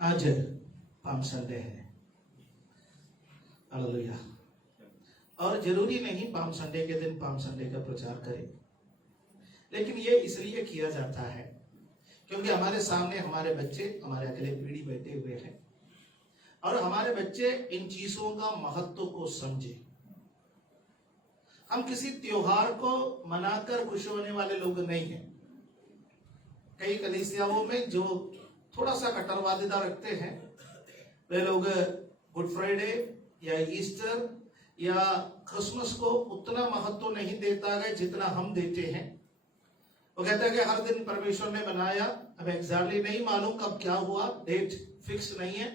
आज palm Sunday है, hallelujah. और जरूरी नहीं पाम संडे के दिन पाम संडे का प्रचार करें, लेकिन ये इसलिए किया जाता है क्योंकि हमारे सामने हमारे बच्चे, हमारे अगले पीढ़ी बैठे हुए हैं और हमारे बच्चे इन चीजों का महत्व को समझे। हम किसी त्योहार को मनाकर खुश होने वाले लोग नहीं हैं। कई कलीसियाओं में जो थोड़ा सा कट्टरवादिता रखते हैं, वे लोग गुड फ्राइडे या ईस्टर या क्रिसमस को उतना महत्व नहीं देता है जितना हम देते हैं। वो कहते हैं कि हर दिन परमेश्वर ने बनाया, अब एग्जैक्टली नहीं मालूम कब क्या हुआ, डेट फिक्स नहीं है।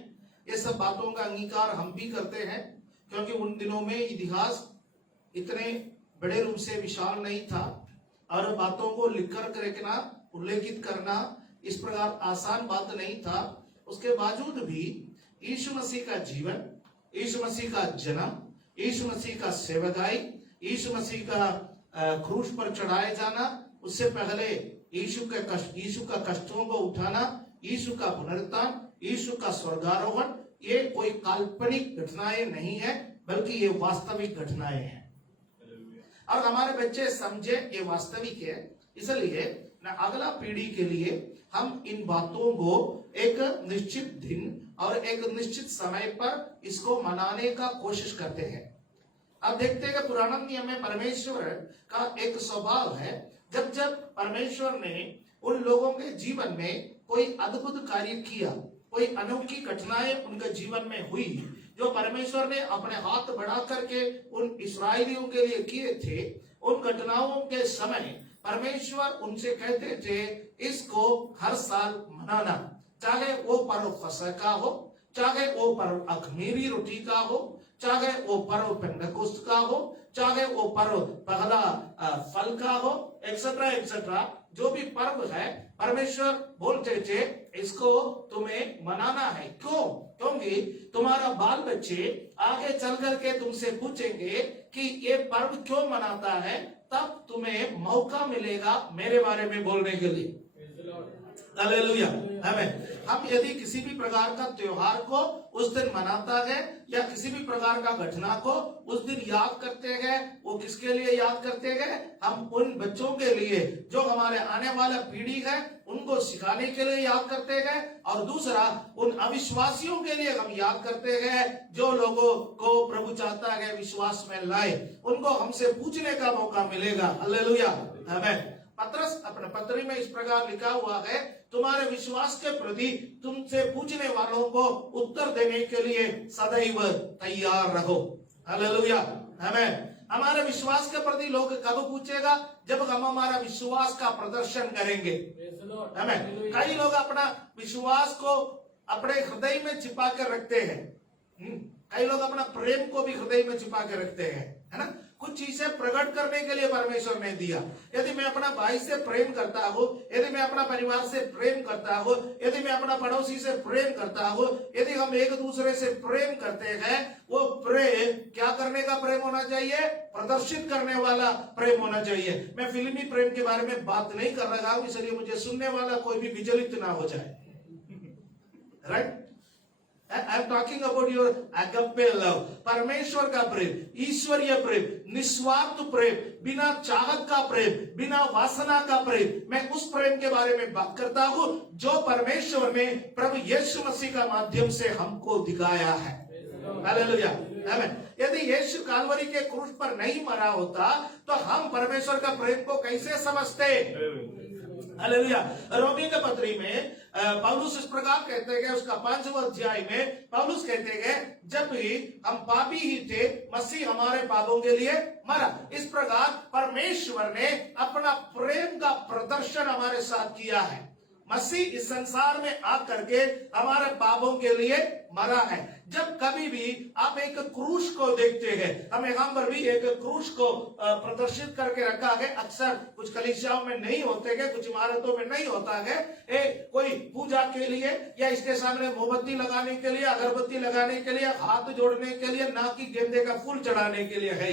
ये सब बातों का अंगीकार हम भी करते हैं क्योंकि उन दिनों में इतिहास इतने बड़े रूप से विशाल नहीं था और बातों को लिखकर रखना, उल्लेखित करना इस प्रकार आसान बात नहीं था। उसके बावजूद भी यीशु मसीह का जीवन, यीशु मसीह का जन्म, यीशु मसीह का सेवकाई, यीशु मसीह का क्रूस पर चढ़ाए जाना, उससे पहले यीशु का कष्टों को उठाना, यीशु का पुनरुत्थान, यीशु का स्वर्गारोहण, ये कोई काल्पनिक घटनाएं नहीं है बल्कि ये वास्तविक घटनाएं हैं। और हमारे बच्चे समझे ये वास्तविक है, इसलिए अगला पीढ़ी के लिए हम इन बातों को एक निश्चित दिन और एक निश्चित समय पर इसको मनाने का कोशिश करते हैं। अब देखते हैं कि पुराना नियम में परमेश्वर का एक स्वभाव है, जब जब परमेश्वर ने उन लोगों के जीवन में कोई अद्भुत कार्य किया, कोई अनोखी घटनाएं उनके जीवन में हुई जो परमेश्वर ने अपने हाथ बढ़ा करके उन इस्राएलियों के लिए किए थे, उन घटनाओं के समय परमेश्वर उनसे कहते थे इसको हर साल मनाना, चाहे वो पर्व फसह का हो, चाहे वो पर्व अखमीरी रोटी का हो, चाहे वो पर्व पेंटेकोस्त का हो, चाहे वो पर्व पहला फल का हो, एक्सेट्रा एक्सेट्रा। जो भी पर्व है परमेश्वर बोलते थे इसको तुम्हें मनाना है। क्यों? क्योंकि तुम्हारा बाल बच्चे आगे चल करके तुमसे पूछेंगे कि ये पर्व क्यों मनाता है, तब तुम्हें मौका मिलेगा मेरे बारे में बोलने के लिए। हालेलुया। हम यदि किसी भी प्रकार का त्योहार को उस दिन मनाता है या किसी भी प्रकार का घटना को उस दिन याद करते हैं, वो किसके लिए याद करते हैं? हम उन बच्चों के लिए जो हमारे आने वाला पीढ़ी है उनको सिखाने के लिए याद करते हैं, और दूसरा उन अविश्वासियों के लिए हम याद करते हैं जो लोगों को प्रभु चाहता है विश्वास में लाए, उनको हमसे पूछने का मौका मिलेगा। हालेलुया। आमीन। पत्रस अपने पत्री में इस प्रकार लिखा हुआ है, तुम्हारे विश्वास के प्रति तुमसे पूछने वालों को उत्तर देने के लिए सदैव तैयार रहो। हालेलुया। आमीन। हमारे विश्वास के प्रति लोग कब पूछेगा? जब हम हमारा विश्वास का प्रदर्शन करेंगे। आमीन। कई लोग अपना विश्वास को अपने हृदय में छिपा कर रखते हैं, कई लोग अपना प्रेम को भी हृदय में छिपा के रखते हैं, है ना। कुछ चीजें प्रकट करने के लिए परमेश्वर ने दिया। यदि मैं अपना भाई से प्रेम करता हूँ, यदि मैं अपना परिवार से प्रेम करता हूँ, यदि मैं अपना पड़ोसी से प्रेम करता हूँ, यदि हम एक दूसरे से प्रेम करते हैं, वो प्रेम क्या करने का प्रेम होना चाहिए? प्रदर्शित करने वाला प्रेम होना चाहिए। मैं फिल्मी प्रेम के बारे में बात नहीं कर रहा हूं, इसलिए मुझे सुनने वाला कोई भी विचलित ना हो जाए। Right? I am talking about your agape love, परमेश्वर का प्रेम, ईश्वरीय प्रेम, निस्वार्थ प्रेम, बिना चाहत का प्रेम, बिना वासना का प्रेम। मैं उस प्रेम के बारे में बात करता हूँ जो परमेश्वर ने प्रभु यीशु मसीह का माध्यम से हमको दिखाया है। हालेलुया। आमीन। यदि यीशु कालवरी के क्रूस पर नहीं मरा होता तो हम परमेश्वर का प्रेम को कैसे समझते? हालेलुया। रोमी के पत्री में पौलुस इस प्रकार कहते हैं, उसका 5वां अध्याय में पौलुस कहते हैं, जब भी हम पापी ही थे मसीह हमारे पापों के लिए मरा। इस प्रकार परमेश्वर ने अपना प्रेम का प्रदर्शन हमारे साथ किया है। मसीह इस संसार में आकर के हमारे पापों के लिए मरा है। जब कभी भी आप एक क्रूस को देखते हैं, हम यहाँ पर भी एक क्रूस को प्रदर्शित करके रखा है। अक्सर कुछ कलीसियाओं में नहीं होते हैं, कुछ इमारतों में नहीं होता है। कोई पूजा के लिए या इसके सामने मोमबत्ती लगाने के लिए, अगरबत्ती लगाने के लिए, हाथ जोड़ने के लिए, ना कि गेंदे का फूल चढ़ाने के लिए है।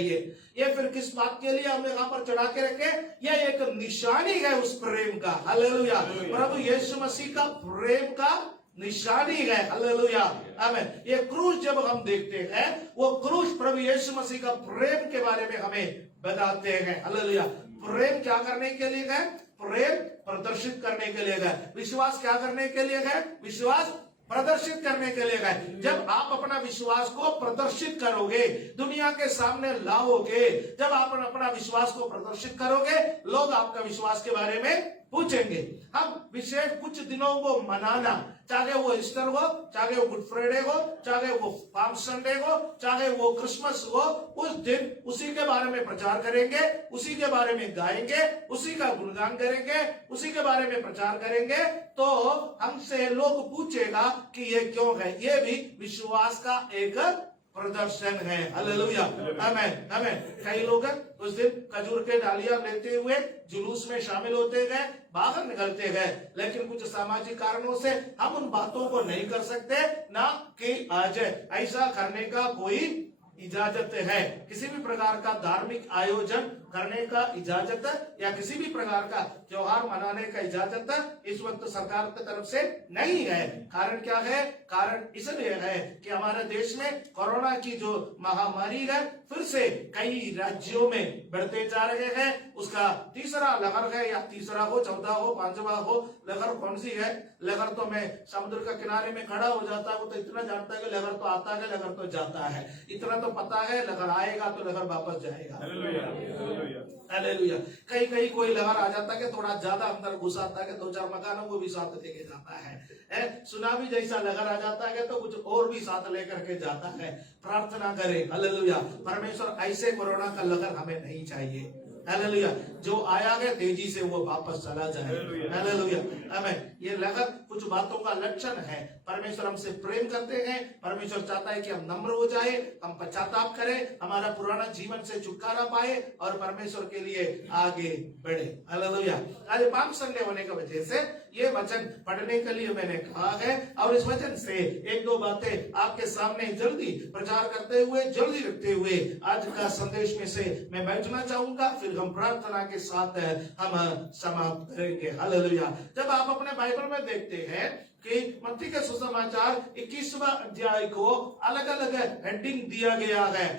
ये फिर किस बात के लिए हम यहाँ पर चढ़ा के रखे? यह एक निशानी है उस प्रेम का। हालेलुया। प्रभु यीशु मसीह का प्रेम का निशानी है। हालेलुया, आमीन। ये क्रूस जब हम देखते हैं, वो क्रूस प्रभु यीशु मसीह का प्रेम के बारे में हमें बताते हैं। हालेलुया। प्रेम क्या करने के लिए है? प्रेम प्रदर्शित करने के लिए है। विश्वास क्या करने के लिए है? विश्वास प्रदर्शित करने के लिए गए। जब आप अपना विश्वास को प्रदर्शित करोगे, दुनिया के सामने लाओगे, जब आप अपना विश्वास को प्रदर्शित करोगे, लोग आपका विश्वास के बारे में पूछेंगे। हम विशेष कुछ दिनों को मनाना, चाहे वो ईस्टर हो, चाहे वो गुड फ्राइडे हो, चाहे वो पाम संडे हो, चाहे वो क्रिसमस हो, उस दिन उसी के बारे में प्रचार करेंगे, उसी के बारे में गाएंगे, उसी का गुणगान करेंगे, उसी के बारे में प्रचार करेंगे। तो हमसे लोग पूछेगा कि ये क्यों है? ये भी विश्वास का एक प्रदर्शन है। हालेलुया, आमीन, आमीन। कई लोग उस दिन खजूर के डालियां लेते हुए जुलूस में शामिल होते गए, बाहर निकलते गए, लेकिन कुछ सामाजिक कारणों से हम उन बातों को नहीं कर सकते, ना कि आज ऐसा करने का कोई इजाजत है। किसी भी प्रकार का धार्मिक आयोजन करने का इजाजत या किसी भी प्रकार का त्योहार मनाने का इजाजत इस वक्त सरकार की तरफ से नहीं है। कारण क्या है? कारण इसलिए है कि हमारे देश में कोरोना की जो महामारी है, फिर से कई राज्यों में बढ़ते जा रहे हैं। उसका तीसरा लहर है, या तीसरा हो, चौथा हो, पांचवा हो, लहर कौन सी है? लहर तो मैं समुद्र का किनारे में खड़ा हो जाता हूँ तो इतना जानता है कि लहर तो आता है, लहर तो जाता है। इतना तो पता है लहर आएगा तो लहर वापस जाएगा। हालेलुया। कहीं कहीं कोई लहर आ जाता है कि थोड़ा ज्यादा अंदर घुसाता है, 2-4 मकानों को भी साथ लेके जाता है। सुनामी जैसा लहर आ जाता है तो कुछ और भी साथ लेकर के जाता है। प्रार्थना करें, हालेलुया, परमेश्वर ऐसे कोरोना का लहर हमें नहीं चाहिए। हालेलुया। जो आया है तेजी से वो वापस चला जाए। हालेलुया, आमीन। ये लहर कुछ बातों का लक्षण है। परमेश्वर हमसे प्रेम करते हैं। परमेश्वर चाहता है कि हम नम्र हो जाए, हम पश्चाताप करें, हमारा पुराना जीवन से छुटकारा पाए और परमेश्वर के लिए आगे बढ़े। हालेलुया। आज पाम संडे होने की वजह से ये वचन पढ़ने के लिए मैंने कहा है, और इस वचन से 1-2 बातें आपके सामने जल्दी प्रचार करते हुए, जल्दी रखते हुए आज का संदेश में से मैं बैठना चाहूंगा, फिर हम प्रार्थना के साथ हम समाप्त करेंगे। हालेलुया। जब आप अपने बाइबल में देखते हैं कि मत्ती के सुसमाचार 21वां अध्याय को अलग अलग हेडिंग दिया गया है।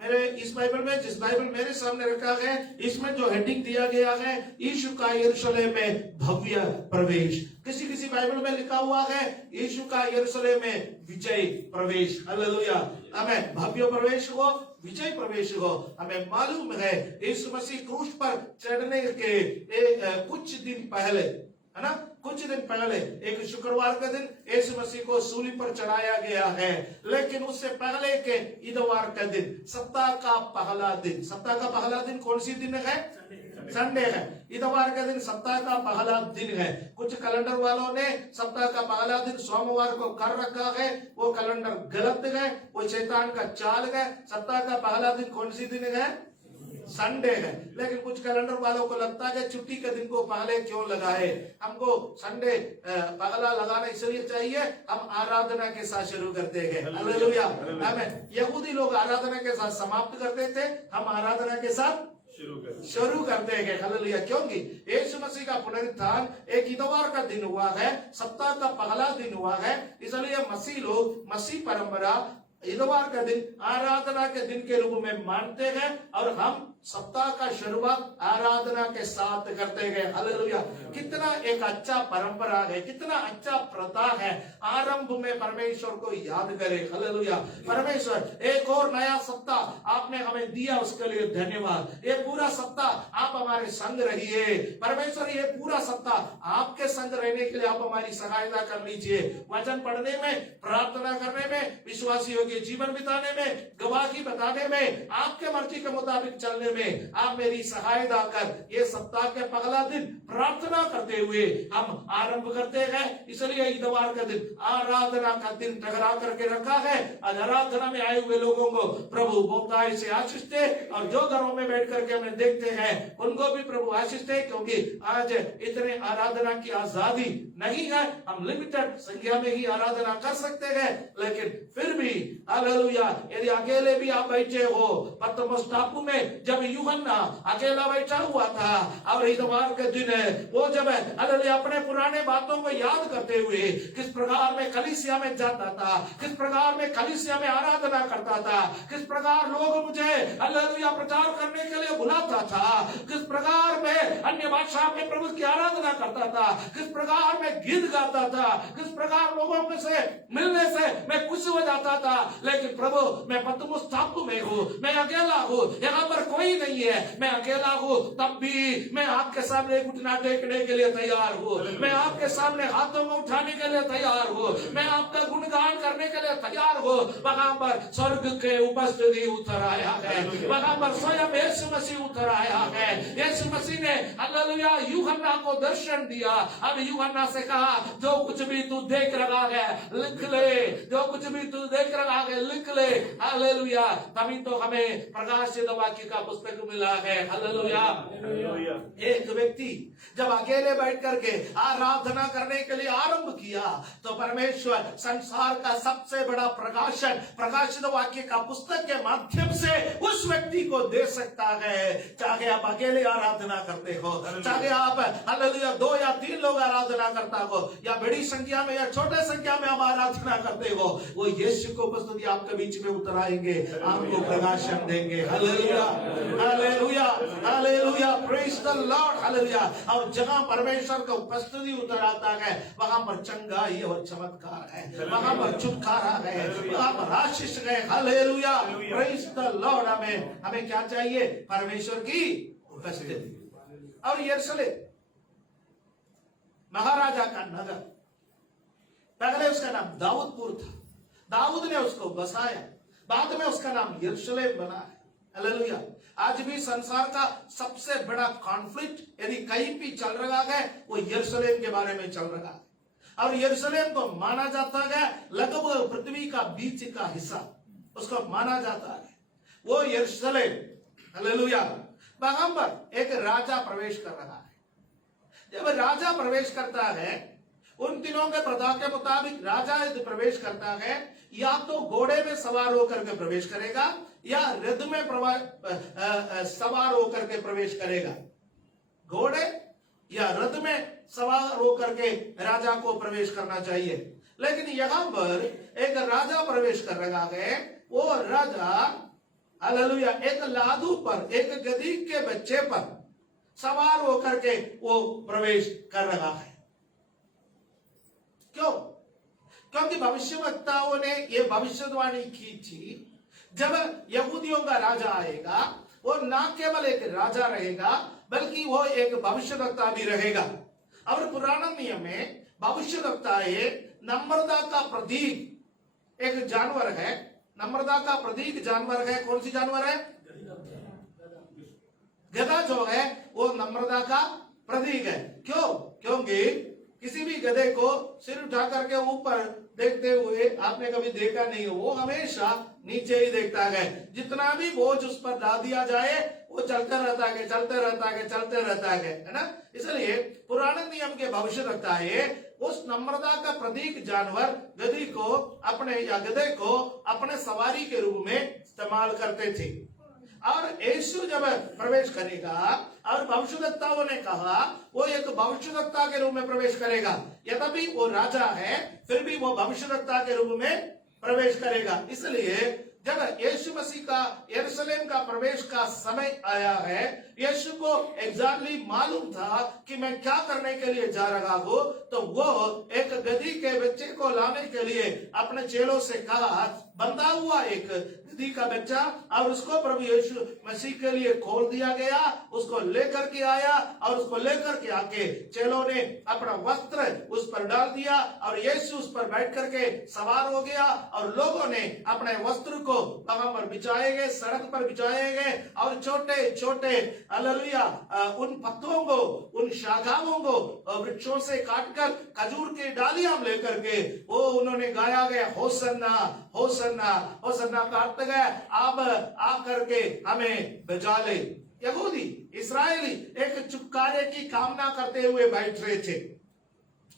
मेरे इस बाइबल में, जिस बाइबल मेरे सामने रखा है, इसमें जो हेडिंग दिया गया है, यीशु का यरूशलेम में भव्य प्रवेश। किसी किसी बाइबल में लिखा हुआ है यीशु का यरूशलेम में विजय प्रवेश। हालेलुया, आमीन। भव्य प्रवेश हो, विजय प्रवेश हो। हमें मालूम है यीशु मसीह क्रूस पर चढ़ने के कुछ दिन पहले, है ना, कुछ दिन पहले एक शुक्रवार के दिन यीशु मसीह को सूली पर चढ़ाया गया है। लेकिन उससे पहले के इतवार का दिन, सप्ताह का पहला दिन, सप्ताह का पहला दिन कौन सी दिन है? संडे है। इतवार का दिन सप्ताह का पहला दिन है। कुछ कैलेंडर वालों ने सप्ताह का पहला दिन सोमवार को कर रखा है, वो कैलेंडर गलत है, वो शैतान का चाल है। सप्ताह का पहला दिन कौन सी दिन है? संडे है। लेकिन कुछ कैलेंडर वालों को लगता है कि छुट्टी के दिन को पहले क्यों लगाए, हमको संडे पहला लगाना इसलिए चाहिए, हम आराधना के साथ शुरू करते हैं। हालेलुया, आमीन। यहूदी लोग आराधना के साथ समाप्त करते थे, हम आराधना के साथ शुरू करते हैं। हालेलुया। क्योंकि यीशु मसीह का पुनरुत्थान एक इतवार का दिन हुआ है, सप्ताह का पहला दिन हुआ है, इसलिए मसीह लोग मसीह परंपरा इतवार का दिन आराधना के दिन के रूप में मानते हैं, और हम सप्ताह का शुरुआत आराधना के साथ करते गए। हालेलुया। कितना एक अच्छा परंपरा है, कितना अच्छा प्रथा है। आरंभ में परमेश्वर को याद करें। हालेलुया। परमेश्वर एक और नया सप्ताह आपने हमें दिया, उसके लिए धन्यवाद। ये पूरा सप्ताह आप हमारे संग रहिए। परमेश्वर ये पूरा सप्ताह आपके संग रहने के लिए आप हमारी सहायता कर लीजिए। वचन पढ़ने में, प्रार्थना करने में, विश्वासियों के जीवन बिताने में, गवाही बताने में, आपके मर्जी के मुताबिक चलने में आप मेरी सहायता कर। ये सप्ताह के पहला दिन प्रार्थना करते हुए हम आरंभ करते हैं। इसलिए इतवार का दिन आराधना का दिन ठहरा करके रखा है। आज आराधना में आए हुए लोगों को प्रभु बहुतायत से आशीष दे, और जो घरों में बैठ करके हमें देखते हैं उनको भी प्रभु आशीष दे, क्योंकि आज इतने आराधना की आजादी नहीं है। हम लिमिटेड संख्या में ही आराधना कर सकते हैं, लेकिन फिर भी हालेलुया, यदि अकेले भी आप बैठे हो, पतमोस टापू में जब यूहन्ना अकेला बैठा हुआ था और इतवार के दिन वो जब हालेलुया अपने पुराने बातों को याद करते हुए किस प्रकार में कलीसिया में जाता था, किस प्रकार में कलीसिया में आराधना करता था, किस प्रकार लोग मुझे हालेलुया प्रचार करने के लिए बुलाता था, किस प्रकार में अन्य भाषा में प्रभु की आराधना करता था, किस प्रकार में गीत गाता था, किस प्रकार लोगों में से मिलने से मैं खुश हो जाता था। लेकिन प्रभु मैं पतमुस टापू में हूँ, मैं अकेला हूँ, यहाँ पर कोई नहीं है, मैं अकेला हूँ, तब भी मैं आपके सामने घुटना टेकने के लिए तैयार हूँ, मैं आपके सामने हाथों को उठाने के लिए तैयार हूँ, मैं आपका गुणगान करने के लिए तैयार हूँ। वहां पर स्वर्ग के उपस्थिति उतर आया है, वहां पर स्वयं यीशु मसीह उतर आया है। यीशु मसीह ने हालेलुया यूहन्ना को दर्शन दिया। अब यूहन्ना से कहा जो कुछ भी तू देख रहा है लिख ले, जो कुछ भी तू देख रहा है लिख ले। हालेलुया, तभी तो हमें प्रकाशित वाक्य का पुस्तक मिला है। हालेलुया। एक व्यक्ति जब अकेले बैठ करके आराधना करने के लिए आरंभ किया तो परमेश्वर संसार का सबसे बड़ा प्रकाशन प्रकाशित वाक्य का पुस्तक के माध्यम से उस व्यक्ति को दे सकता है। चाहे आप अकेले आराधना करते हो, चाहे आप हालेलुया 2 या 3 लोग आराधना करता हो, या बड़ी संख्या में या छोटे संख्या में आप आराधना करते हो, वो यीशु को उपस्थिति आपके बीच में उतर आएंगे, आपको प्रकाशन देंगे। Hallelujah, hallelujah, hallelujah, praise the Lord, hallelujah. और जहां परमेश्वर का उपस्थिति उतर आता है वहां पर चंगाई और चमत्कार है, वहां पर छुटकारा है, वहां पर आशीष है। Hallelujah, praise the Lord. हमें क्या चाहिए? परमेश्वर की उपस्थिति। और यरूशलेम महाराजा का नगर, पहले उसका नाम दाऊदपुर था, दाऊद ने उसको बसाया, बाद में उसका नाम यरूशलेम बना है। हालेलुया। आज भी संसार का सबसे बड़ा कॉन्फ्लिक्ट यदि कहीं भी चल रहा है वो यरूशलेम के बारे में चल रहा है। और यरूशलेम को माना जाता है लगभग पृथ्वी का बीच का हिस्सा उसको माना जाता है, वो यरूशलेम। हालेलुया। वहां पर एक राजा प्रवेश कर रहा है। जब राजा प्रवेश करता है, उन दिनों के प्रथा के मुताबिक राजा यदि प्रवेश करता है या तो घोड़े में सवार होकर के प्रवेश करेगा या रथ में सवार होकर के प्रवेश करेगा। घोड़े या रथ में सवार होकर के राजा को प्रवेश करना चाहिए। लेकिन यहां पर एक राजा प्रवेश कर रहा है। वो राजा हालेलुया एक लादू पर, एक गधी के बच्चे पर सवार होकर के वो प्रवेश कर रहा है। क्यों? क्योंकि भविष्यवक्ताओं ने ये भविष्यवाणी की थी जब यहूदियों का राजा आएगा वो ना केवल एक राजा रहेगा बल्कि वो एक भविष्यवक्ता भी रहेगा। और पुराना नियम में भविष्यवक्ता नम्रता का प्रतीक एक जानवर है। नम्रता का प्रतीक जानवर है। कौन सी जानवर है? गधा जो है वो नम्रता का प्रतीक है। क्यों? क्योंकि किसी भी गधे को सिर उठा करके ऊपर देखते हुए आपने कभी देखा नहीं हो, वो हमेशा नीचे ही देखता है। जितना भी बोझ उस पर डाल दिया जाए वो चलता रहता है, चलते रहता है, चलते रहता है ना। इसलिए पुराने नियम के भविष्यवक्ता है उस नम्रता का प्रतीक जानवर गधी को अपने या गधे को अपने सवारी के रूप में इस्तेमाल करते थे। और यीशु जब प्रवेश करेगा और भविष्यवक्ताओं ने कहा वो एक भविष्यवक्ता के रूप में प्रवेश करेगा। यद्यपि वो राजा है फिर भी वो भविष्यवक्ता के रूप में प्रवेश करेगा। इसलिए जब यीशु मसीह का यरूशलेम का प्रवेश का समय आया है, यीशु को एग्जैक्टली मालूम था कि मैं क्या करने के लिए जा रहा हूं, तो वो एक गधी के बच्चे को लाने के लिए अपने चेलों से कहा, बंधा हुआ एक गधी का बच्चा, और उसको प्रभु यीशु मसीह के लिए खोल दिया गया। उसको लेकर के आया और उसको लेकर के आके चेलों ने अपना वस्त्र उस पर डाल दिया और यीशु उस पर बैठ करके सवार हो गया और लोगों ने अपने वस्त्र को वहां पर बिछाए गए, सड़क पर बिछाए गए और छोटे छोटे हालेलुया उन पत्तों को, उन शाखाओं को वृक्षों से काटकर खजूर की डालियां लेकर के वो उन्होंने गाया गया, होसन्ना होसन्ना होसन्ना का अर्थ है अब आकर के हमें बचा ले। यहूदी इस्राएली एक छुटकारे की कामना करते हुए बैठ रहे थे।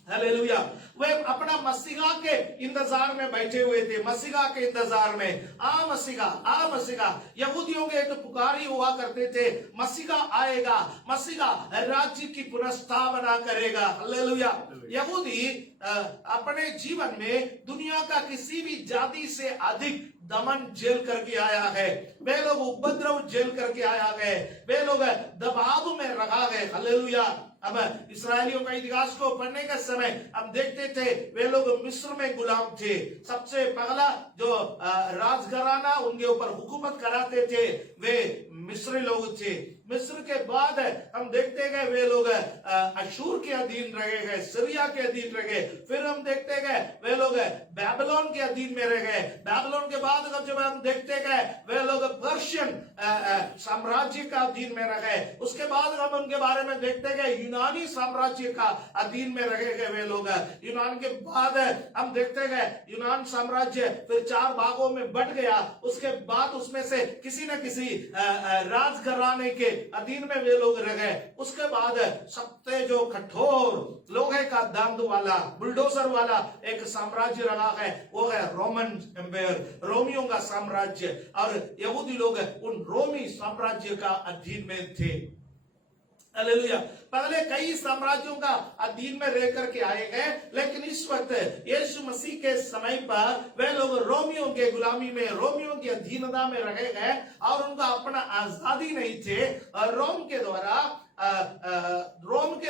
हालेलुया। वे अपना मसीहा के इंतजार में बैठे हुए थे, मसीहा के इंतजार में। आ मसीहा। यहूदियों के एक पुकारी हुआ करते थे, मसीहा आएगा, मसीहा राज्य की पुनर्स्थापना करेगा। हालेलुया। यहूदी अपने जीवन में दुनिया का किसी भी जाति से अधिक दमन झेल करके आया है। वे लोग उपद्रव झेल करके आया है, वे लोग दबाव में रखा है। हालेलुया। अब इस्राएलियों का इतिहास को पढ़ने का समय हम देखते थे, वे लोग मिस्र में गुलाम थे। सबसे पहला जो राजघराना उनके ऊपर हुकूमत कराते थे वे मिस्री लोग थे। मिस्र के बाद हम देखते गए वे लोग अशूर के अधीन रह गए, सीरिया के अधीन रह गए। फिर हम देखते गए वे लोग बैबलोन के अधीन में रह गए। बैबलोन के बाद जब हम देखते गए वे लोग पर्शियन साम्राज्य का अधीन में रह गए। उसके बाद हम उनके बारे में देखते गए यूनानी साम्राज्य का अधीन में रह गए वे लोग। यूनान के बाद हम देखते गए यूनान साम्राज्य फिर 4 भागों में बट गया। उसके बाद उसमें से किसी न किसी राजघराने के अधीन में वे लोग रह गए। उसके बाद सबसे जो कठोर लोहे का दंड वाला बुलडोजर वाला एक साम्राज्य रहा है वो है रोमन एम्पायर, रोमियों का साम्राज्य। और यहूदी लोग उन रोमी साम्राज्य का अधीन में थे। हालेलुया। पहले कई साम्राज्यों का अधीन में रह करके आए गए, लेकिन इस वक्त यीशु मसीह के समय पर वे लोग रोमियों के गुलामी में, रोमियों की अधीनता में रहे गए और उनका अपना आजादी नहीं थे। रोम के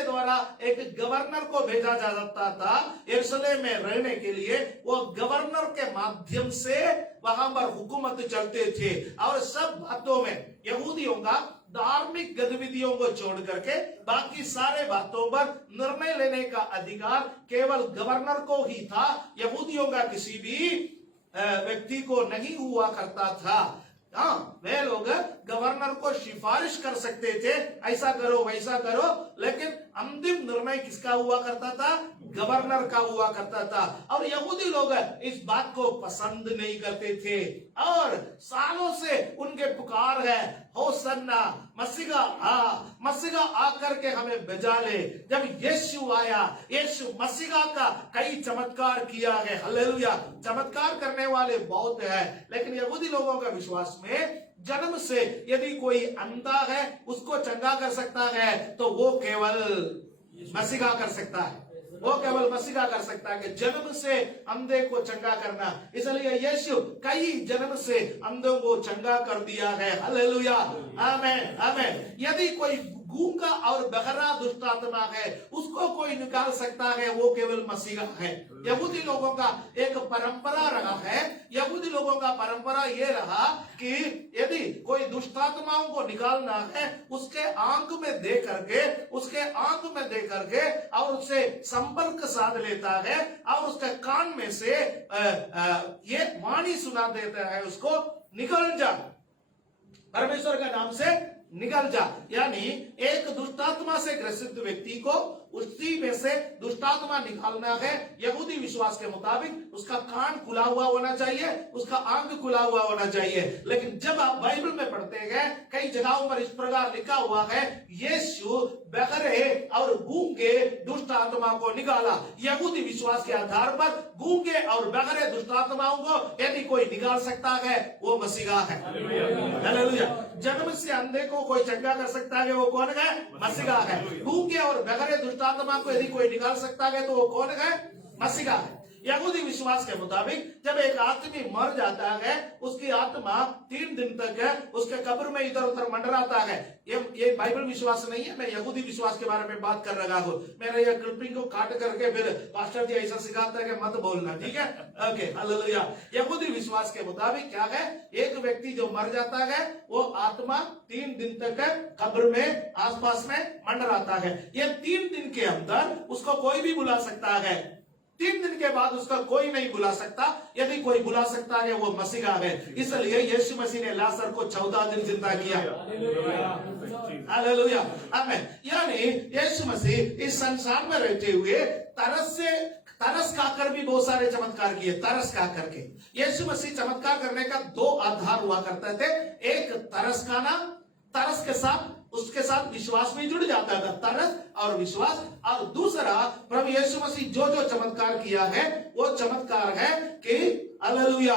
द्वारा एक गवर्नर को भेजा जा सकता था यरूशलेम में रहने के लिए। वो गवर्नर के माध्यम से वहां पर हुकूमत चलते थे और सब बातों में यहूदियों का धार्मिक गतिविधियों को छोड़ करके बाकी सारे बातों पर निर्णय लेने का अधिकार केवल गवर्नर को ही था। यहूदियों का किसी भी व्यक्ति को नहीं हुआ करता था। हाँ, वे लोग गवर्नर को सिफारिश कर सकते थे, ऐसा करो वैसा करो, लेकिन अंतिम निर्णय किसका हुआ करता था? गवर्नर का हुआ करता था। और यहूदी लोग इस बात को पसंद नहीं करते थे और सालों से उनके पुकार है, होसन्ना, मसीहा आकर के हमें बचा ले। जब यीशु आया, यीशु मसीहा का कई चमत्कार किया है। हालेलुया। चमत्कार करने वाले बहुत है, लेकिन यहूदी लोगों का विश्वास में जन्म से यदि कोई अंधा है उसको चंगा कर सकता है तो वो केवल मसीहा कर सकता है। वो केवल मसीहा कर सकता है कि जन्म से अंधे को चंगा करना। इसलिए यीशु कई जन्म से अंधों को चंगा कर दिया है। हालेलुया। आमीन आमीन। यदि कोई गूंगा और बहरा दुष्ट आत्मा है उसको कोई निकाल सकता है, वो केवल मसीहा है। यहूदी लोगों का एक परंपरा रहा है, यहूदी लोगों का परंपरा ये रहा कि यदि कोई दुष्ट आत्माओं को निकालना है उसके आंख में दे करके और उससे संपर्क साध लेता है और उसके कान में से ये वाणी सुना देता है, उसको निकल जा, परमेश्वर के नाम से निकल जा। यानी एक दुष्टात्मा से ग्रसित व्यक्ति को उसी में से दुष्टात्मा निकालना है। यहूदी विश्वास के मुताबिक उसका कान खुला हुआ होना चाहिए, उसका आंख खुला हुआ होना चाहिए। लेकिन जब आप बाइबल में पढ़ते गए कई जगहों पर इस प्रकार लिखा हुआ है, यीशु बहरे और गूंगे दुष्ट आत्मा को निकाला। यहूदी विश्वास के आधार पर गूंगे और बहरे दुष्ट आत्माओं को यदि कोई निकाल सकता है वो मसीहा है। हालेलुया। जन्म से अंधे को कोई चंगा कर सकता है, वो कौन है? मसीहा है। गूंगे और बहरे दुष्ट आत्मा को यदि कोई निकाल सकता है तो वो कौन है? मसीहा है। यहूदी विश्वास के मुताबिक जब एक आदमी मर जाता है उसकी आत्मा 3 दिन तक उसके कब्र में इधर उधर मंडराता है। ये बाइबल विश्वास नहीं है, मैं यहूदी विश्वास के बारे में बात कर रहा हूँ। मैंने ये क्लिपिंग को काट करके फिर पास्टर जी ऐसा सिखाता है कि मत बोलना, ठीक है? Okay, hallelujah. यहूदी विश्वास के मुताबिक क्या है, एक व्यक्ति जो मर जाता है वो आत्मा 3 दिन तक कब्र में आसपास में मंडराता है। ये 3 दिन के अंदर उसको कोई भी बुला सकता है, 3 दिन के बाद उसका कोई नहीं बुला सकता। यदि कोई बुला सकता है वो मसीहा है। इसलिए यीशु मसीह ने लाजर को 14 दिन जिंदा किया। हालेलुया। आमीन। यानी यीशु मसीह इस संसार में रहते हुए तरस खाकर भी बहुत सारे चमत्कार किए। तरस खा करके यीशु मसीह चमत्कार करने का 2 आधार हुआ करते थे। एक तरस खाना, तरस के साथ उसके साथ विश्वास भी जुड़ जाता था, तरस और विश्वास। और दूसरा, प्रभु यीशु मसीह जो जो चमत्कार किया है वो चमत्कार है कि हालेलुया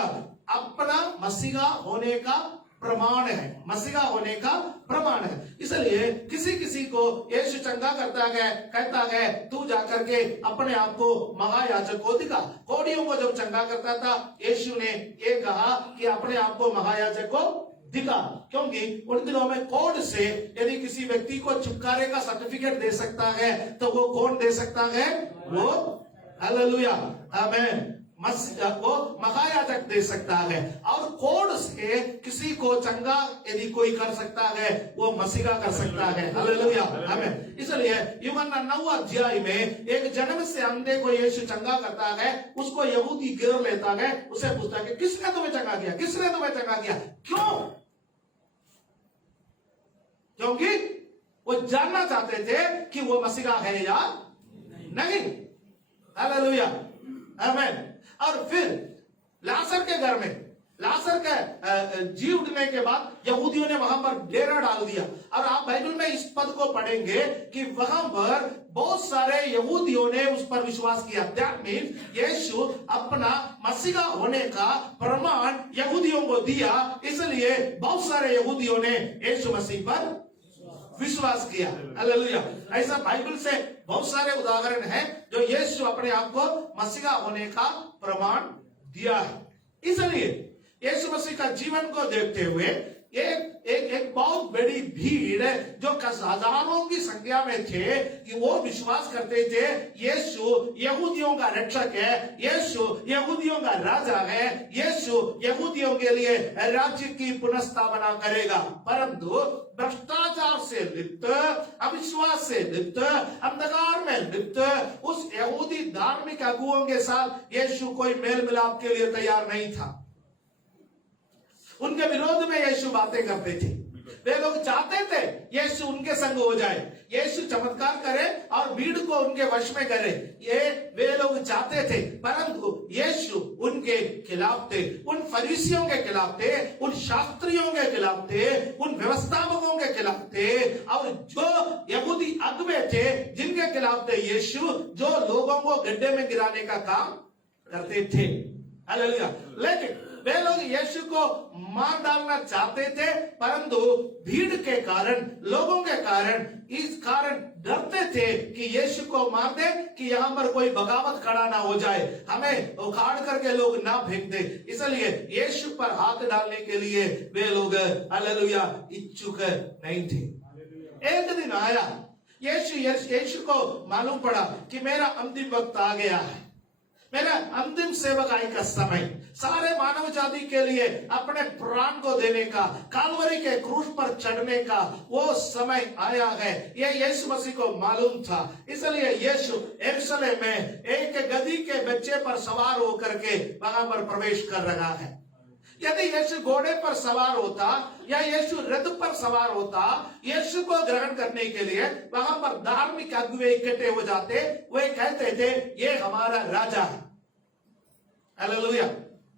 अपना मसीहा होने का प्रमाण है, मसीहा होने का प्रमाण है। इसलिए किसी किसी को यीशु चंगा करता है, कहता है तू जाकर के अपने आप को महायाजक को दिखा। कोढ़ियों को जब चंगा करता था यीशु ने ये कहा कि अपने आप को महायाजक को दिखा, क्योंकि उन दिनों में कोड से यदि किसी व्यक्ति को छुटकारे का सर्टिफिकेट दे सकता है तो वो कौन दे सकता है? वो हालेलुया आमीन वो महायाजक दे सकता है। और कोड से किसी को चंगा यदि कोई कर सकता है वो मसीहा कर सकता है। हालेलुया आमीन। इसलिए यूहन्ना 9 अध्याय में एक जन्म से अंधे को यीशु चंगा करता है, उसको यहूदी घेर लेता है, उसे पूछता है कि किसने तुम्हें चंगा किया, किसने तुम्हें चंगा किया? क्यों? क्योंकि वो जानना चाहते थे कि वो मसीहा है या नहीं। हालेलुया आमीन। और फिर लाजर के घर में, लाजर के जी उठने के बाद यहूदियों ने वहां पर डेरा डाल दिया। और आप बाइबल में इस पद को पढ़ेंगे कि वहां पर बहुत सारे यहूदियों ने उस पर विश्वास किया। दैट मीन्स यीशु अपना मसीहा होने का प्रमाण यहूदियों को दिया, इसलिए बहुत सारे यहूदियों ने यीशु मसीह पर विश्वास किया। हालेलुया। ऐसा बाइबल से बहुत सारे उदाहरण हैं जो यीशु अपने आप को मसीहा होने का प्रमाण दिया है। इसलिए यीशु मसीह का जीवन को देखते हुए एक बहुत बड़ी भीड़ जो हजारों की संख्या में थे कि वो विश्वास करते थे यीशु यहूदियों का रक्षक है, यीशु यहूदियों का राजा है, यीशु यहूदियों के लिए राज्य की पुनर्स्थापना करेगा। परंतु भ्रष्टाचार से लिप्त, अविश्वास से लिप्त, अंधकार में लिप्त उस यहूदी धार्मिक अगुओं के साथ यीशु कोई मेल मिलाप के लिए तैयार नहीं था। उनके विरोध में यीशु बातें करते थे। वे लोग चाहते थे यीशु उनके संग हो जाए, यीशु चमत्कार करे और भीड़ को उनके वश में करे, ये वे लोग चाहते थे। परंतु यीशु उनके खिलाफ थे, उन फरीसियों के खिलाफ थे, उन शास्त्रियों के खिलाफ थे, उन व्यवस्थापकों के खिलाफ थे, और जो यहूदी अगुवे थे जिनके खिलाफ थे यीशु, जो लोगों को गड्ढे में गिराने का काम करते थे। हालेलुया। लेकिन वे लोग यीशु को मार डालना चाहते थे, परंतु भीड़ के कारण, लोगों के कारण, इस कारण डरते थे कि यीशु को मार दे, कि यहाँ पर कोई बगावत खड़ा ना हो जाए, हमें उखाड़ करके लोग ना फेंक दे। इसलिए यीशु पर हाथ डालने के लिए वे लोग हालेलुया इच्छुक नहीं थे। एक दिन आया यीशु को मालूम पड़ा कि मेरा अंतिम वक्त आ गया है, मेरा अंतिम सेवकाई का समय, सारे मानव जाति के लिए अपने प्राण को देने का, कालवरी के क्रूस पर चढ़ने का वो समय आया है। ये यीशु मसीह को मालूम था। इसलिए यीशु यरूशलेम में एक गधी के बच्चे पर सवार होकर के वहां पर प्रवेश कर रहा है। यदि यीशु घोड़े पर सवार होता या यीशु रथ पर सवार होता, यीशु को ग्रहण करने के लिए वहां पर धार्मिक अगुवे इकट्ठे हो जाते, वे कहते थे ये हमारा राजा है। हालेलुया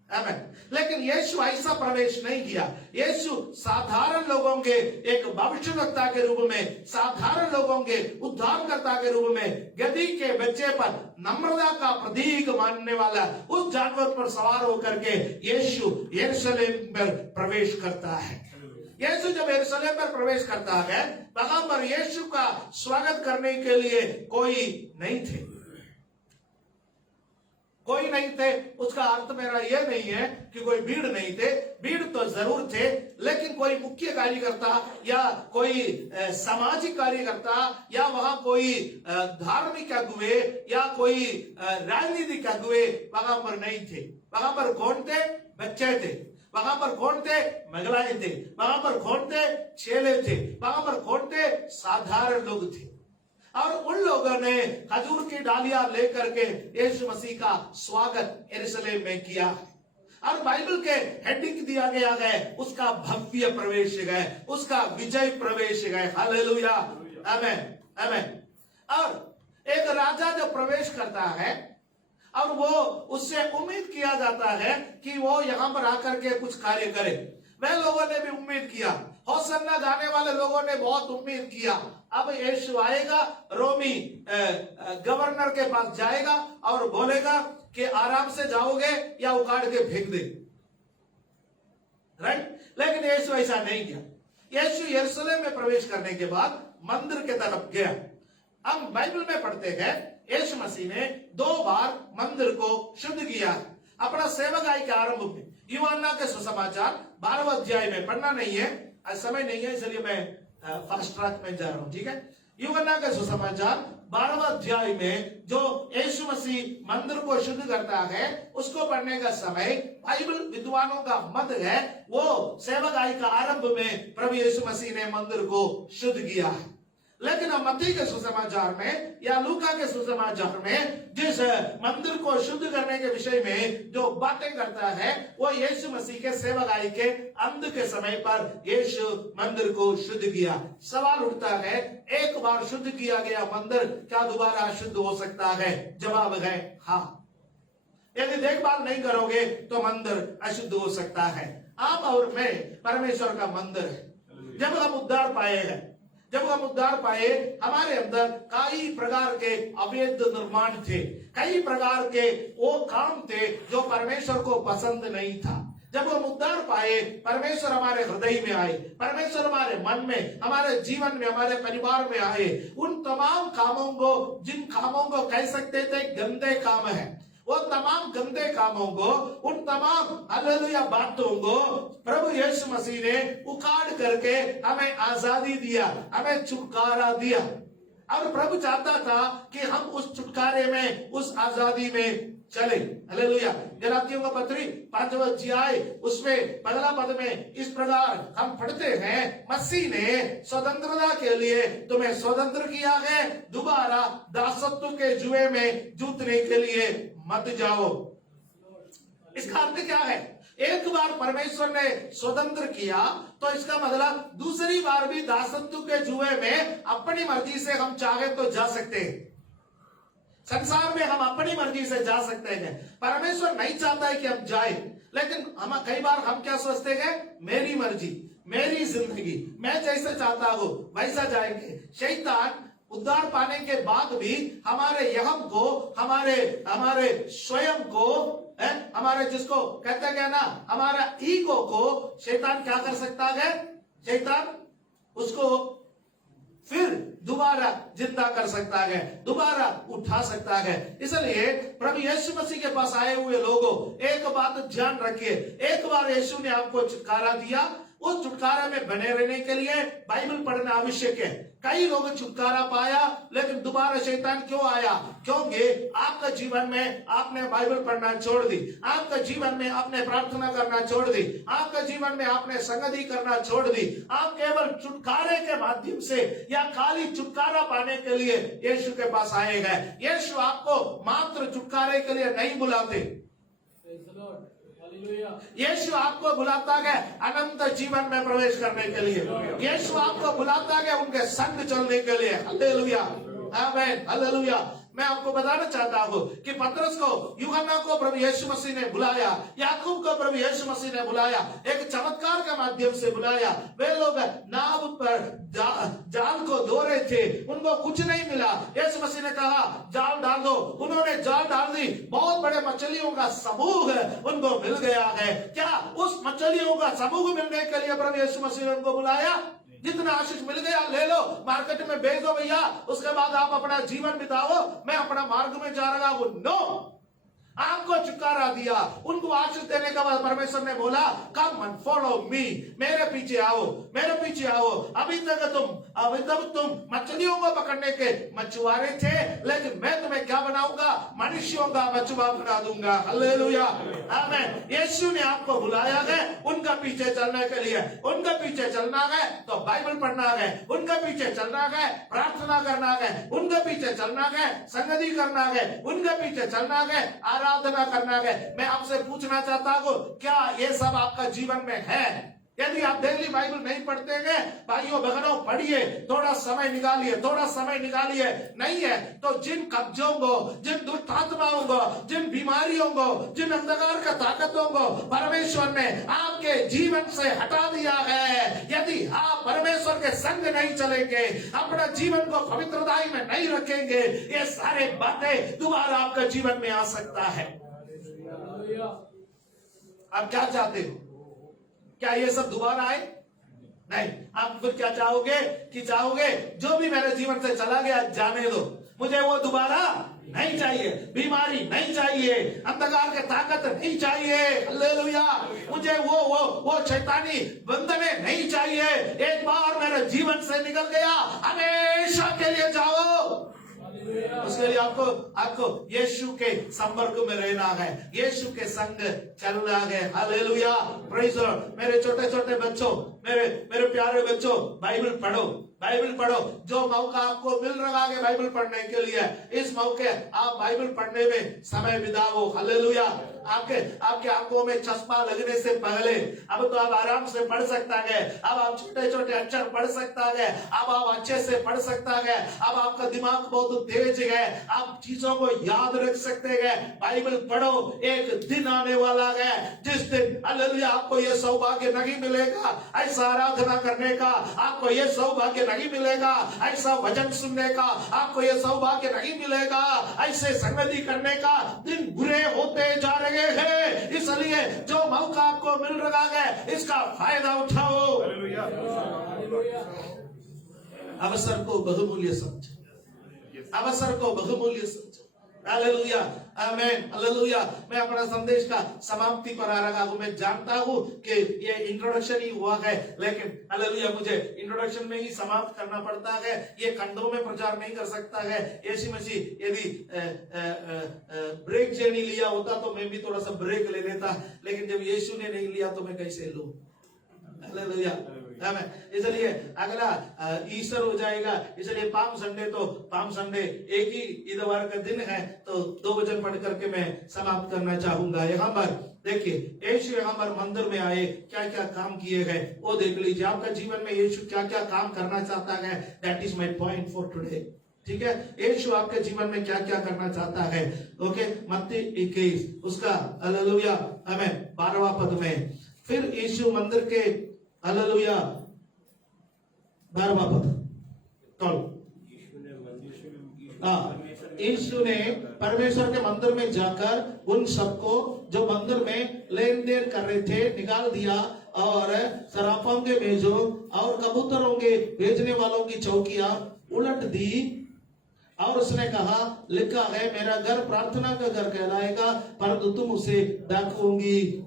आमीन। लेकिन यीशु ऐसा प्रवेश नहीं किया। यीशु साधारण लोगों के एक भविष्यवक्ता के रूप में, साधारण लोगों के उद्धारकर्ता के रूप में, गधी के बच्चे पर नम्रता का प्रतीक मानने वाला उस जानवर पर सवार होकर के यीशु यरूशलेम पर प्रवेश करता है। यीशु जब यरूशलेम पर प्रवेश करता है, वहां पर यीशु का स्वागत करने के लिए कोई नहीं थे, कोई नहीं थे। उसका अर्थ मेरा यह नहीं है कि कोई भीड़ नहीं थे, भीड़ तो जरूर थे, लेकिन कोई मुख्य कार्यकर्ता या कोई सामाजिक कार्यकर्ता या वहां कोई धार्मिक अगुवे या कोई राजनीतिक अगुवे वहां पर नहीं थे। वहां पर कौन थे? बच्चे थे। वहां पर कौन थे? महिलाएं थे। वहां पर कौन थे? चेले थे। वहां पर कौन थे? साधारण लोग थे। और उन लोगों ने खजूर की डालियां लेकर के यीशु मसीह का स्वागत यरूशलेम में किया। और बाइबल के हेडिंग दिया गया है उसका भव्य प्रवेश है, उसका विजय प्रवेश है। हालेलुया आमीन आमीन। और एक राजा जो प्रवेश करता है और वो उससे उम्मीद किया जाता है कि वो यहां पर आकर के कुछ कार्य करे। वे लोगों ने भी उम्मीद किया, होसन्ना गाने वाले लोगों ने बहुत उम्मीद किया। अब यीशु आएगा, रोमी गवर्नर के पास जाएगा और बोलेगा कि आराम से जाओगे या उखाड़ के फेंक दे, राइट। लेकिन यीशु ऐसा नहीं किया। यीशु यरूशलेम में प्रवेश करने के बाद मंदिर के तरफ गया। हम बाइबल में पढ़ते हैं यीशु मसीह ने 2 बार मंदिर को शुद्ध किया अपना सेवकाई के आरंभ में। यूहन्ना के सुसमाचार 12वें अध्याय में, पढ़ना नहीं है, आज समय नहीं है इसलिए मैं फास्ट ट्रैक में जा रहा हूं, ठीक है। यूहन्ना के सुसमाचार 12वें अध्याय में जो यीशु मसीह मंदिर को शुद्ध करता है उसको पढ़ने का समय बाइबल विद्वानों का मत है वो सेवकाई का आरंभ में प्रभु यीशु मसीह ने मंदिर को शुद्ध किया है। लेकिन अब मत्ती के सुसमाचार में या लूका के सुसमाचार में जिस मंदिर को शुद्ध करने के विषय में जो बातें करता है वो यीशु मसीह के सेवकाई के अंत के समय पर यीशु मंदिर को शुद्ध किया। सवाल उठता है, एक बार शुद्ध किया गया मंदिर क्या दोबारा शुद्ध हो सकता है? जवाब है हाँ। यदि देखभाल नहीं करोगे तो मंदिर अशुद्ध हो सकता है। आप और मैं परमेश्वर का मंदिर है। जब हम उद्धार पाए हैं, जब हम उद्धार पाए, हमारे अंदर कई प्रकार के अवैध निर्माण थे, कई प्रकार के वो काम थे जो परमेश्वर को पसंद नहीं था। जब हम उद्धार पाए, परमेश्वर हमारे हृदय में आए, परमेश्वर हमारे मन में, हमारे जीवन में, हमारे परिवार में आए। उन तमाम कामों को, जिन कामों को कह सकते थे गंदे काम है, वो तमाम गंदे कामों को, उन तमाम हालेलुया बातों को प्रभु यीशु मसीह ने उखाड़ करके हमें आजादी दिया, हमें छुटकारा दिया। और प्रभु चाहता था कि हम उस छुटकारे में, उस आजादी में चले। हालेलुया। गलातियों का पत्री 5वां अध्याय उसमें पहला पद में इस प्रकार हम पढ़ते हैं, मसीह ने स्वतंत्रता के लिए तुम्हें स्वतंत्र किया है, दोबारा दासत्व के जुए में जूतने के लिए मत जाओ। इसका अर्थ क्या है? एक बार परमेश्वर ने स्वतंत्र किया तो इसका मतलब दूसरी बार भी दासत्व के जुए में अपनी मर्जी से हम चाहे तो जा सकते हैं। संसार में हम अपनी मर्जी से जा सकते हैं। परमेश्वर नहीं चाहता है कि हम जाए, लेकिन हम कई बार हम क्या सोचते हैं, मेरी मर्जी, मेरी जिंदगी, मैं जैसे चाहता हूं वैसा जाएंगे। शैतान उद्धार पाने के बाद भी हमारे यहम को, हमारे स्वयं को, हमारे जिसको कहते हैं ना, हमारा ईगो को शैतान क्या कर सकता है? शैतान उसको फिर दोबारा जिंदा कर सकता है, दोबारा उठा सकता है। इसलिए प्रभु यीशु मसीह के पास आए हुए लोगों, एक बात ध्यान रखिए, एक बार यीशु ने आपको छुटकारा दिया, उस छुटकारा में बने रहने के लिए बाइबल पढ़ना आवश्यक है। कई लोग छुटकारा पाया लेकिन दोबारा शैतान क्यों आया? क्योंकि आपका जीवन में आपने बाइबल पढ़ना छोड़ दी, आपका जीवन में आपने प्रार्थना करना छोड़ दी, आपका जीवन में आपने संगति करना छोड़ दी। आप केवल छुटकारे के माध्यम से या खाली छुटकारा पाने के लिए यीशु के पास आए हैं। यीशु आपको मात्र छुटकारे के लिए नहीं बुलाते, यीशु आपको बुलाता है अनंत जीवन में प्रवेश करने के लिए। यीशु आपको बुलाता है उनके संग चलने के लिए। हालेलुया, आमीन, हालेलुया। मैं आपको बताना चाहता हूं कि पतरस को, यूहन्ना को प्रभु यीशु मसीह ने बुलाया, याकूब को प्रभु यीशु मसीह ने बुलाया, एक चमत्कार के माध्यम से बुलाया। वे लोग नाव पर जाल को धो रहे थे, उनको कुछ नहीं मिला। यीशु मसीह ने कहा जाल डाल दो, उन्होंने जाल डाल दी, बहुत बड़े मछलियों का समूह उनको मिल गया है। क्या उस मछलियों का समूह मिलने के लिए प्रभु यीशु मसीह ने उनको बुलाया? जितना आशीष मिल गया ले लो, मार्केट में बेच दो भैया, उसके बाद आप अपना जीवन बिताओ, मैं अपना मार्ग में जा रहा हूं। नो, आपको छुटकारा दिया, उनको आशीष देने के बाद परमेश्वर ने बोला कम एंड फॉलो मी, मेरे पीछे आओ, मेरे पीछे आओ। अभी तक तुम मछलियों को पकड़ने के मछुआरे थे, लेकिन मैं तुम्हें क्या बनाऊंगा? मनुष्यों का मछुआ बना दूंगा। हालेलुया, आमीन। यीशु ने आपको बुलाया है उनका पीछे चलने के लिए। उनका पीछे चलना है तो बाइबल पढ़ना है, उनका पीछे चलना है प्रार्थना करना है, उनका पीछे चलना है संगति करना है, उनका पीछे चलना है आराधना करना है। मैं आपसे पूछना चाहता हूं, क्या ये सब आपका जीवन में है? यदि आप डेली बाइबल नहीं पढ़ते हैं, भाइयों बहनों पढ़िए, थोड़ा समय निकालिए, थोड़ा समय निकालिए। नहीं है तो जिन कब्जों को, जिन दुष्ट आत्माओं को, जिन बीमारियों को, जिन अंधकार का ताकतों को परमेश्वर ने आपके जीवन से हटा दिया है, यदि आप परमेश्वर के संग नहीं चलेंगे, अपना जीवन को पवित्रताई में नहीं रखेंगे, ये सारे बातें दोबारा आपके जीवन में आ सकता है। आप क्या चाहते हो? क्या ये सब दोबारा आए? नहीं। आप फिर क्या चाहोगे कि चाहोगे जो भी मेरे जीवन से चला गया जाने दो, मुझे वो दोबारा नहीं चाहिए, बीमारी नहीं चाहिए, अंधकार के ताकत नहीं चाहिए, हालेलुया, मुझे वो शैतानी बंधने नहीं चाहिए। एक बार मेरे जीवन से निकल गया, हमेशा के लिए जाओ। उसके लिए आपको यीशु के संपर्क में रहना है, यीशु के संग चलना है। Hallelujah, praise the Lord. मेरे छोटे छोटे बच्चों, मेरे प्यारे बच्चों, बाइबल पढ़ो, बाइबल पढ़ो। जो मौका आपको मिल रहा है बाइबल पढ़ने के लिए, इस मौके आप बाइबल पढ़ने में समय बिताओ। हालेलुया। आपके आंखों में चश्मा लगने से पहले अब तो आप आराम से पढ़ सकता है, अब आप छोटे छोटे अक्षर पढ़ सकता है, अब आप अच्छे से पढ़ सकता है, अब आपका दिमाग बहुत तेज है, आप चीजों को याद रख सकते हैं। बाइबल पढ़ो, एक दिन आने वाला है जिस दिन हालेलुया आपको ये सौभाग्य नहीं मिलेगा ऐसा आराधना करने का, आपको ये सौभाग्य नहीं मिलेगा ऐसा वचन सुनने का, आपको ये सौभाग्य नहीं मिलेगा ऐसे संगति करने का। दिन बुरे होते जा रहे हैं, इसलिए जो मौका आपको मिल रहा है इसका फायदा उठाओ। अवसर को बहुमूल्य समझो, अवसर को बहुमूल्य समझो। हालेलुया, आमीन, हालेलुया। मैं अपना संदेश का समाप्ति पर आ रहा हूं। मैं जानता हूं कि ये इंट्रोडक्शन ही हुआ है, लेकिन हालेलुया मुझे इंट्रोडक्शन में ही समाप्त करना पड़ता है। ये खंडों में प्रचार नहीं कर सकता है। यीशु मसीह यदि ब्रेक नहीं लिया होता तो मैं भी थोड़ा सा ब्रेक ले लेता, लेकिन जब यीशु ने नहीं लिया तो मैं कैसे लूं? हालेलुया। इसलिए अगला ईस्टर हो जाएगा, इसलिए पाम संडे तो पाम संडे एक ही इतवार का दिन है, तो 2 वचन पढ़ करके मैं समाप्त करना चाहूंगा। यहाँ पर देखिए, यीशु यहाँ पर मंदिर में आए, क्या क्या काम किए गए वो देख लीजिए। आपका जीवन में यीशु क्या क्या काम करना चाहता है, that is my point for today. ठीक है, यीशु आपके जीवन में क्या क्या करना चाहता है। ओके, मत्ती 21 उसका हालेलुया हमें 12वां पद में, फिर यीशु मंदिर के हालेलुया 12वां पद, यीशु ने परमेश्वर के मंदिर में जाकर उन सबको जो मंदिर में लेन देन कर रहे थे निकाल दिया, और सराफों के मेजों और कबूतरों के भेजने वालों की चौकियां उलट दी, और उसने कहा, लिखा है मेरा घर प्रार्थना का घर कहलाएगा, परंतु तुम उसे डाकुओं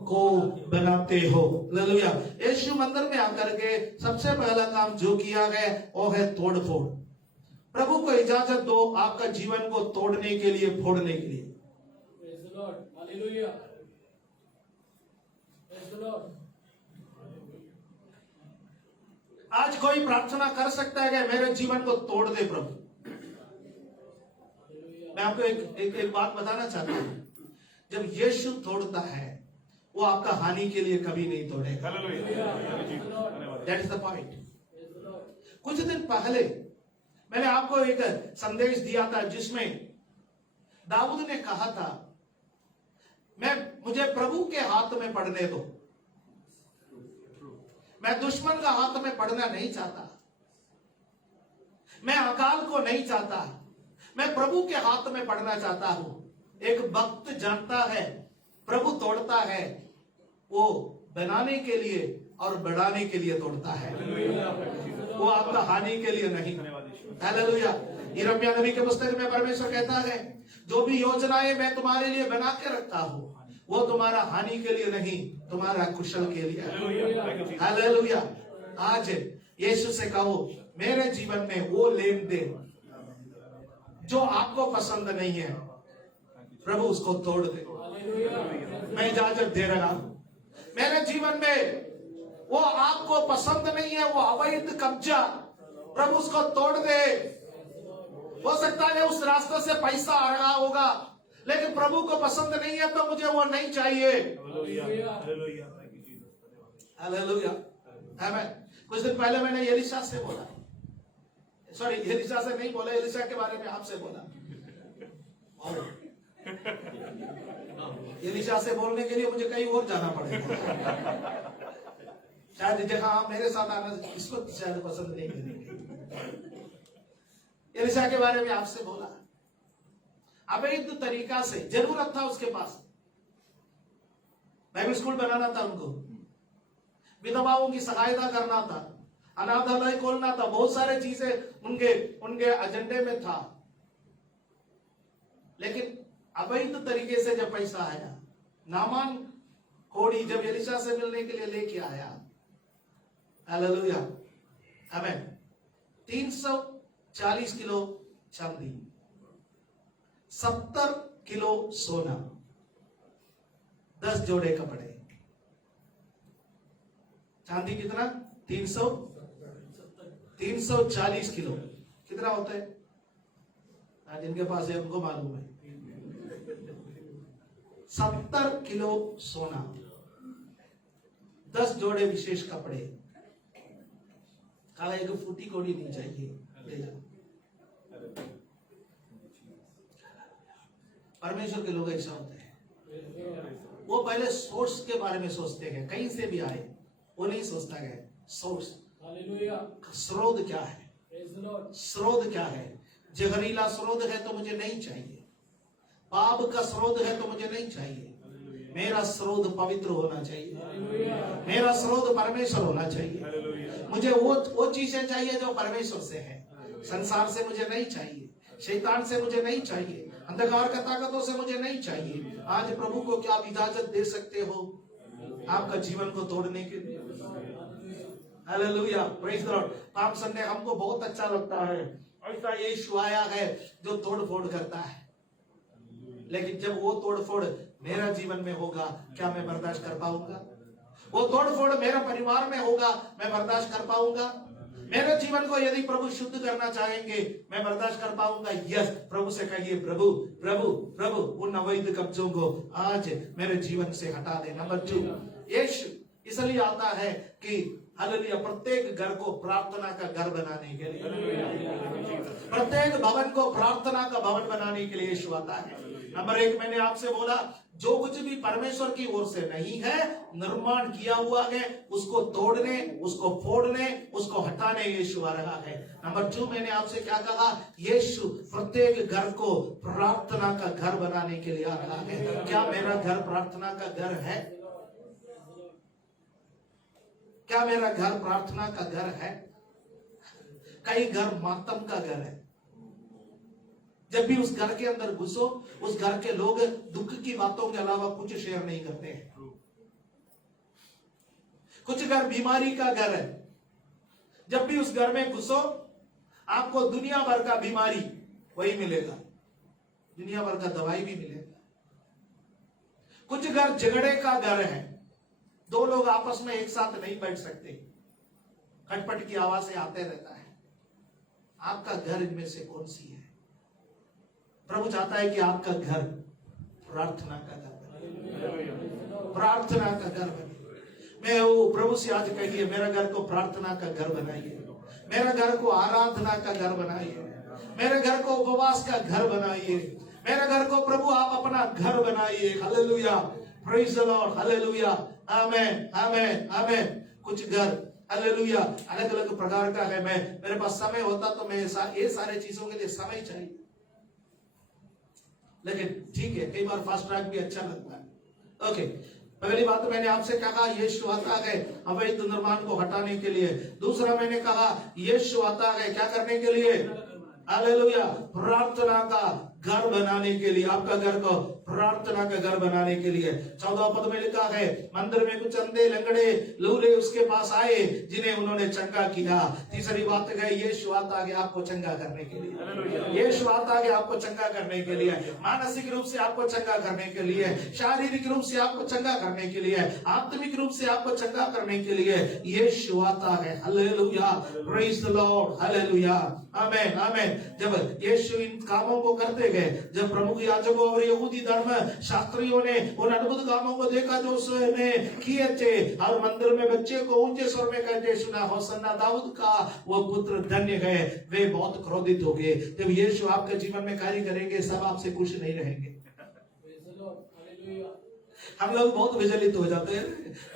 को बनाते हो। हालेलुया। यीशु मंदिर में आकर के सबसे पहला काम जो किया है वो है तोड़ फोड़। प्रभु को इजाजत दो आपका जीवन को तोड़ने के लिए, फोड़ने के लिए। Praise the Lord. Hallelujah. Praise the Lord. आज कोई प्रार्थना कर सकता है कि मेरे जीवन को तोड़ दे प्रभु। मैं आपको एक बात बताना चाहता हूं, जब यीशु तोड़ता है वो आपका हानि के लिए कभी नहीं तोड़ेगा। That is the point. कुछ दिन पहले मैंने आपको एक संदेश दिया था जिसमें दाऊद ने कहा था, मुझे प्रभु के हाथ में पड़ने दो, मैं दुश्मन का हाथ में पड़ना नहीं चाहता, मैं अकाल को नहीं चाहता, मैं प्रभु के हाथ में पड़ना चाहता हूं। एक भक्त जानता है प्रभु तोड़ता है, वो बनाने के लिए और बढ़ाने के लिए तोड़ता है, वो आपका हानि के लिए नहीं। हालेलुया। यिर्मयाह नबी के पुस्तक में परमेश्वर कहता है, जो भी योजनाएं मैं तुम्हारे लिए बना के रखता हूं वो तुम्हारा हानि के लिए नहीं, तुम्हारा कुशल के लिए। हालेलुया। आज यीशु से कहो, मेरे जीवन में वो लेन देन जो आपको पसंद नहीं है प्रभु उसको तोड़ दे। मैं इजाजत दे रहा हूं। मेरे जीवन में वो आपको पसंद नहीं है, वो अवैध कब्जा, प्रभु उसको तोड़ दे। हो सकता है उस रास्ते से पैसा आ रहा होगा, लेकिन प्रभु को पसंद नहीं है तो मुझे वो नहीं चाहिए। हालेलुया। आमेन। कुछ दिन पहले मैंने एलिशा से बोला, सॉरी एलिशा से नहीं बोला, एलिशा के बारे में आपसे बोला। एलिशा से बोलने के लिए मुझे कहीं और जाना पड़ेगा, शायद जहां मेरे साथ आना इसको शायद पसंद नहीं करेंगे। एलिशा के बारे में आपसे बोला, अवैध तरीका से, जरूरत था उसके पास, बाइबल स्कूल बनाना था उनको, विधवाओं की सहायता करना था, अनाथालय खोलना था, बहुत सारे चीजें उनके एजेंडे में था। लेकिन अवैध तरीके से जब पैसा आया, नामान कोड़ी जब एलिशा से मिलने के लिए लेके आया, हालेलुया, आमेन, 340 किलो चांदी, 70 किलो सोना, 10 जोड़े कपड़े। चांदी कितना? 340 किलो। कितना होता है? जिनके पास है उनको मालूम है। 70 किलो सोना, 10 जोड़े विशेष कपड़े। कहा एक फूटी कोड़ी नहीं चाहिए, ले जाओ। परमेश्वर के लोग ऐसा होते हैं, वो पहले सोर्स के बारे में सोचते हैं, कहीं से भी आए वो नहीं सोचता है सोर्स, स्रोत क्या है, स्रोत क्या है। जहरीला स्रोत है तो मुझे नहीं चाहिए, पाप का स्रोत है तो मुझे नहीं चाहिए, मेरा स्रोत पवित्र होना चाहिए, मेरा स्रोत परमेश्वर होना चाहिए। मुझे वो चीजें चाहिए जो परमेश्वर से है, संसार से मुझे नहीं चाहिए, शैतान से मुझे नहीं चाहिए, अंधकार का ताकतों से मुझे नहीं चाहिए। आज प्रभु को क्या आप इजाजत दे सकते हो आपका जीवन को तोड़ने के लिए? Hallelujah, praise the Lord. Palm Sunday हमको बहुत अच्छा लगता है, ऐसा यीशु आया है जो तोड़ फोड़ करता है, लेकिन जब वो तोड़ फोड़ मेरा जीवन में होगा, क्या मैं बर्दाश्त कर पाऊंगा? वो तोड़ फोड़ मेरा परिवार में होगा, मैं बर्दाश्त कर पाऊंगा? मेरे जीवन को यदि प्रभु शुद्ध करना चाहेंगे, मैं बर्दाश्त कर पाऊंगा? यस, प्रभु से कहिए, प्रभु प्रभु प्रभु उन अवैध कब्जों को आज मेरे जीवन से हटा दे। नंबर 2, यीशु इसलिए आता है कि हालेलुया, प्रत्येक घर को प्रार्थना का घर बनाने के लिए, प्रत्येक भवन को प्रार्थना का भवन बनाने के लिए यीशु आता है। नंबर 1, मैंने आपसे बोला, जो कुछ भी परमेश्वर की ओर से नहीं है, निर्माण किया हुआ है, उसको तोड़ने, उसको फोड़ने, उसको हटाने यीशु आ रहा है। नंबर 2, मैंने आपसे क्या कहा? यीशु प्रत्येक घर को प्रार्थना का घर बनाने के लिए आ रहा है। क्या मेरा घर प्रार्थना का घर है? क्या मेरा घर प्रार्थना का घर है? कई घर मातम का घर है। जब भी उस घर के अंदर घुसो, उस घर के लोग दुख की बातों के अलावा कुछ शेयर नहीं करते हैं। कुछ घर बीमारी का घर है। जब भी उस घर में घुसो, आपको दुनिया भर का बीमारी वही मिलेगा, दुनिया भर का दवाई भी मिलेगा। कुछ घर झगड़े का घर है, 2 लोग आपस में एक साथ नहीं बैठ सकते, खटपट की आवाज से आते रहता है। आपका घर इनमें से कौन सी है? प्रभु चाहता है कि आपका घर प्रार्थना का घर बने, प्रार्थना का घर बने। मैं वो प्रभु से आज कहिए, मेरा घर को प्रार्थना का घर बनाइए, मेरा घर को आराधना का घर बनाइए, मेरे घर को उपवास का घर बनाइए, मेरे घर को प्रभु आप अपना घर बनाइए। Hallelujah, praise the Lord, hallelujah, amen amen amen. कुछ घर हालेलुया अलग अलग प्रकार का है। मेरे पास समय होता तो मैं ये सारे चीजों के लिए समय चाहिए, लेकिन ठीक है, कई बार फास्ट ट्रैक भी अच्छा लगता है। ओके, पहली बात तो मैंने आपसे कहा यीशु आता है अवैध निर्माण को हटाने के लिए। दूसरा मैंने कहा यीशु आता है क्या करने के लिए? हालेलुया, प्रार्थना का घर बनाने के लिए, आपका घर को प्रार्थना का घर बनाने के लिए। 14 पद में लिखा है, मंदिर में कुछ अंधे लंगड़े लूले उसके पास आए जिन्हें उन्होंने चंगा किया। तीसरी बात है यीशु आता है आपको चंगा करने के लिए, यीशु आता है आपको चंगा करने के लिए, मानसिक रूप से आपको चंगा करने के लिए, शारीरिक रूप से आपको चंगा करने के लिए, आत्मिक रूप से आपको चंगा करने के लिए यीशु आता है। Hallelujah, praise the Lord, hallelujah, amen amen. जब यीशु इन कामों को करते गए, जब प्रमुख याजकों और यहूदी धर्म धर्म शास्त्रियों ने उन अद्भुत कामों को देखा जो उसने किए थे, और मंदिर में बच्चे को ऊंचे स्वर में कहते सुना, होसन्ना दाऊद का वो पुत्र धन्य है। वे बहुत क्रोधित हो गए। जब यीशु आपके जीवन में कार्य करेंगे, सब आपसे खुश नहीं रहेंगे। हम लोग बहुत विचलित हो जाते हैं,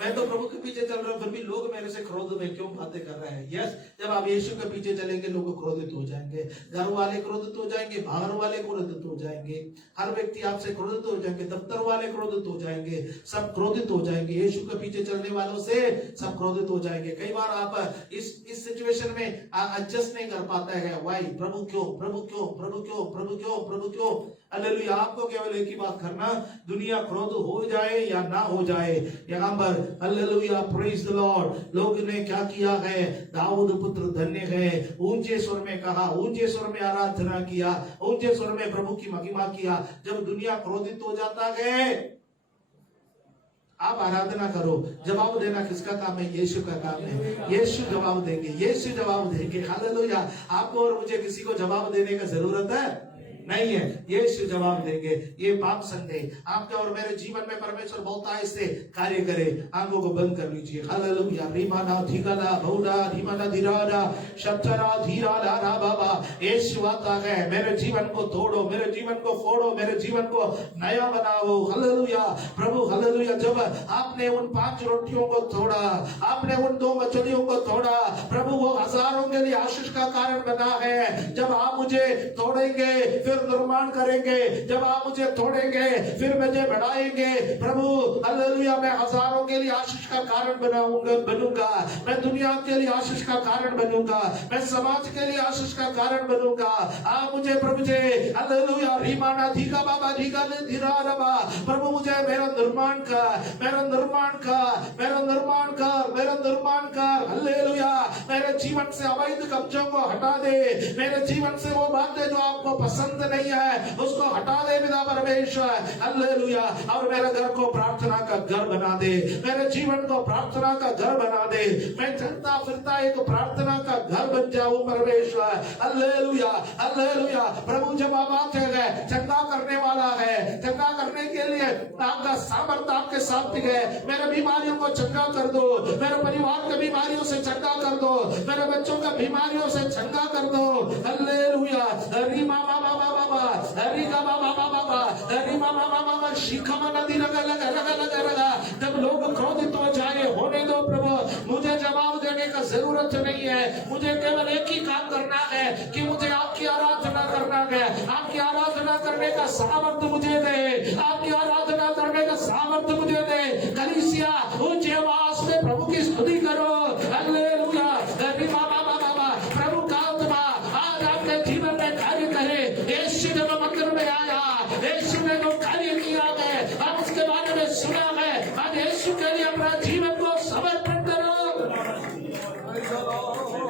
मैं तो प्रभु के पीछे चल रहा हूं, फिर भी लोग मेरे से क्रोध में क्यों बातें कर रहे हैं। यस, जब आप यीशु के पीछे चलेंगे, लोग क्रोधित हो जाएंगे, घर वाले क्रोधित हो जाएंगे, बाहर वाले क्रोधित हो जाएंगे, हर व्यक्ति आपसे क्रोधित हो जाएंगे, दफ्तर वाले क्रोधित हो जाएंगे, सब क्रोधित हो जाएंगे। यीशु के पीछे चलने वालों से सब क्रोधित हो जाएंगे। कई बार आप इस सिचुएशन में एडजस्ट नहीं कर पाता है। वाई, प्रभु क्यों, प्रभु क्यों, प्रभु क्यों, प्रभु क्यों, प्रभु क्यों। हालेलुया। आपको केवल एक ही बात करना, दुनिया क्रोध हो जाए या ना हो जाए, यहाँ पर हालेलुया, प्रेज द लॉर्ड। लोग ने क्या किया है, दाऊद पुत्र धन्य है, ऊंचे स्वर में कहा, ऊंचे स्वर में आराधना किया, ऊंचे स्वर में प्रभु की महिमा किया। जब दुनिया क्रोधित हो जाता है, आप आराधना करो। जवाब देना किसका काम है? यीशु का काम है। यीशु जवाब देंगे, यीशु जवाब देंगे। हालेलुया। आपको और मुझे किसी को जवाब देने की जरूरत है नहीं है, यीशु जवाब देंगे। ये पाप संडे आपके और मेरे जीवन में परमेश्वर बहुत आहिस्ते कार्य करे। आंखों को बंद कर लीजिए। हालेलुया। रीमाना धीगाला भौडा धीमाना धीराडा शब्दरा धीराडा रा बाबा। यीशु आता है, मेरे जीवन को तोड़ो, मेरे जीवन को फोड़ो, मेरे जीवन को नया बनाओ। हालेलुया प्रभु, हालेलुया। जब आपने उन 5 रोटियों को तोड़ा, आपने उन 2 मछलियों को तोड़ा, प्रभु वो हजारों के लिए आशीष का कारण बना है। जब आप मुझे तोड़ेंगे फिर निर्माण करेंगे, जब आप मुझे तोड़ेंगे फिर मुझे बढ़ाएंगे। प्रभु हालेलुया, मैं हजारों के लिए आशीष का कारण बनूंगा, मैं दुनिया के लिए आशीष का कारण बनूंगा, मैं समाज के लिए आशीष का कारण बनूंगा। आप मुझे प्रभु जी हालेलुया रीमाना धीका बाबा धीका ले धीरा रबा। प्रभु मुझे मेरा निर्माण कर, मेरा निर्माण कर, मेरा निर्माण कर, मेरा निर्माण कर। हालेलुया। मेरे जीवन से अवैध कब्जों को हटा दे, मेरे जीवन से वो बातें जो आपको पसंद नहीं है उसको हटा दे पिता परमेश्वर। हालेलुया। और मेरे घर को प्रार्थना का घर बना दे, मेरे जीवन को प्रार्थना का घर बना दे। मैं चलता फिरता एक प्रार्थना का घर बन जाऊं परमेश्वर। Hallelujah, hallelujah. प्रभु जब आप आते हैं, चंगा करने वाला है, चंगा करने के लिए आपका सामर्थ्य आपके साथ है। मेरे बीमारियों को चंगा कर दो, मेरे परिवार के बीमारियों से चंगा कर दो, मेरे बच्चों का बीमारियों से चंगा कर दो। हालेलुया। हरि मामा बाबा बाबा, हरि बाबा बाबा बाबा, हरि मामा बाबा शिखम नदी लगा लगा लगा लगा लगा। जब लोग क्रोधित हो जाए, होने दो प्रभु। मुझे जवाब देने का जरूरत नहीं है, मुझे केवल एक ही काम करना है कि मुझे आपकी आराधना करना है। आपकी आराधना करने का सामर्थ्य मुझे दे, आपकी आराधना करने का सामर्थ्य मुझे दे। कलीसिया ऊंची आवाज में प्रभु की स्तुति करो। हालेलुया। हरि बाबा बाबा। प्रभु का आत्मा आज आपके जीवन में कार्य करे। यीशु जब मंदिर में आया, यीशु ने जो कार्य किया है, हम उसके बारे में सुना है। आज यीशु के लिए अपना जीवन को समर्पण करो।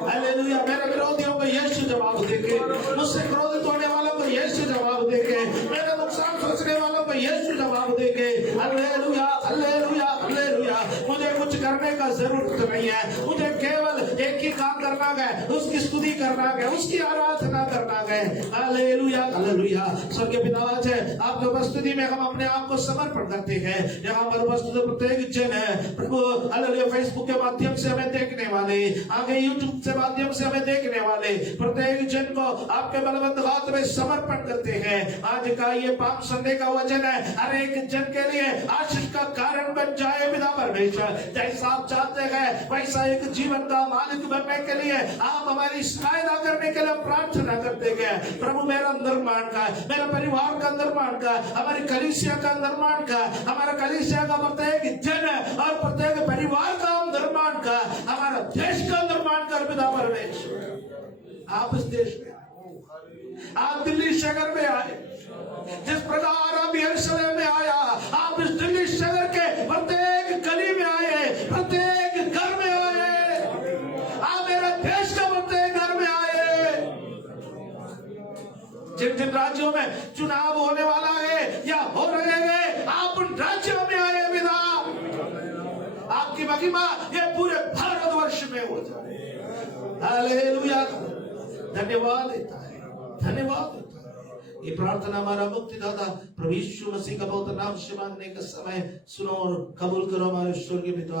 हालेलुया। मेरे विरोधियों को यीशु जवाब देंगे, मुझसे क्रोधित होने वालों को यीशु जवाब देंगे, मेरे नुकसान सोचने वालों को यीशु जवाब देंगे। Hallelujah, hallelujah, hallelujah. मुझे कुछ करने का जरूरत नहीं है, मुझे केवल एक ही काम करना है, उसकी स्तुति करना है, उसकी आराधना करना है। Hallelujah, hallelujah. स्वर्गीय पिता, आज आपके उपस्थिति में हम अपने आप को समर्पण करते हैं। यहाँ पर उपस्थित प्रत्येक जन है प्रभु, हालेलुया। फेसबुक के माध्यम से हमें देखने वाले, आगे यूट्यूब के माध्यम से हमें देखने वाले प्रत्येक जन को आपके बलवंत हाथ में समर्पण करते हैं। आज का ये पाप संडे का वचन है, हर एक जन के लिए आशीष का कारण बन जाए पिता परमेश्वर। जैसा आप चाहते हैं वैसा एक जीवन का मालिक बनने के लिए आप हमारी सहायता करने के लिए प्रार्थना करते हैं। प्रभु मेरा निर्माण का, मेरे परिवार का निर्माण का, हमारी कलीसिया का निर्माण का, हमारा कलीसिया का प्रत्येक जन और प्रत्येक परिवार का निर्माण का, हमारा देश का निर्माण कर पिता परमेश्वर। आप इस देश में आए, आप दिल्ली शहर में आए, जिस प्रकार आप यरूशलेम में आया, आप इस दिल्ली शहर के प्रत्येक गली में आए, प्रत्येक घर में आए, आप मेरे देश का प्रत्येक घर में आए। जिन जिन राज्यों में चुनाव होने वाला है या हो रहे हैं, आप उन राज्यों में आए पिता। आपकी महिमा ये पूरे भारतवर्ष में हो जाए। हालेलुया। धन्यवाद देता है, धन्यवाद देता है। ये प्रार्थना हमारा मुक्तिदाता प्रभु यीशु मसीह का बहुत नाम से मांगने का समय सुनो और कबूल करो हमारे स्वर्गीय पिता।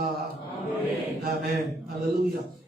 आमीन। हालेलुया।